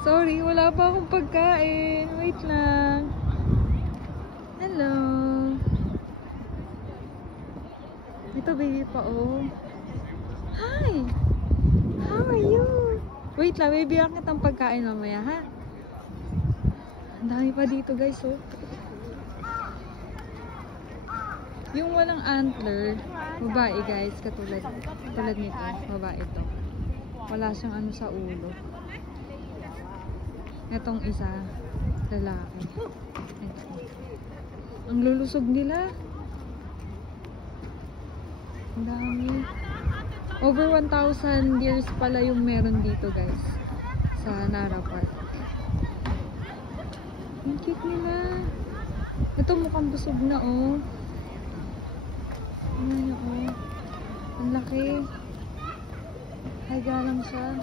Sorry, wala pa akong pagkain. Wait lang. Hello. Ito baby pa oh. Hi! How are you? Wait lang, baby ang kitang pagkain mamaya ha. Ang dami pa dito guys oh. Yung walang antler, babae guys, katulad nito, babae ito. Wala siyang ano sa ulo. Etong isa, lalaki. Ito. Ang lulusog nila. Ang dami. Over 1,000 years pala yung meron dito guys. Sa Nara Park. Ang cute nila. Ito mukhang busog na oh. Tingnan nyo oh. Ang laki. Higa lang siya.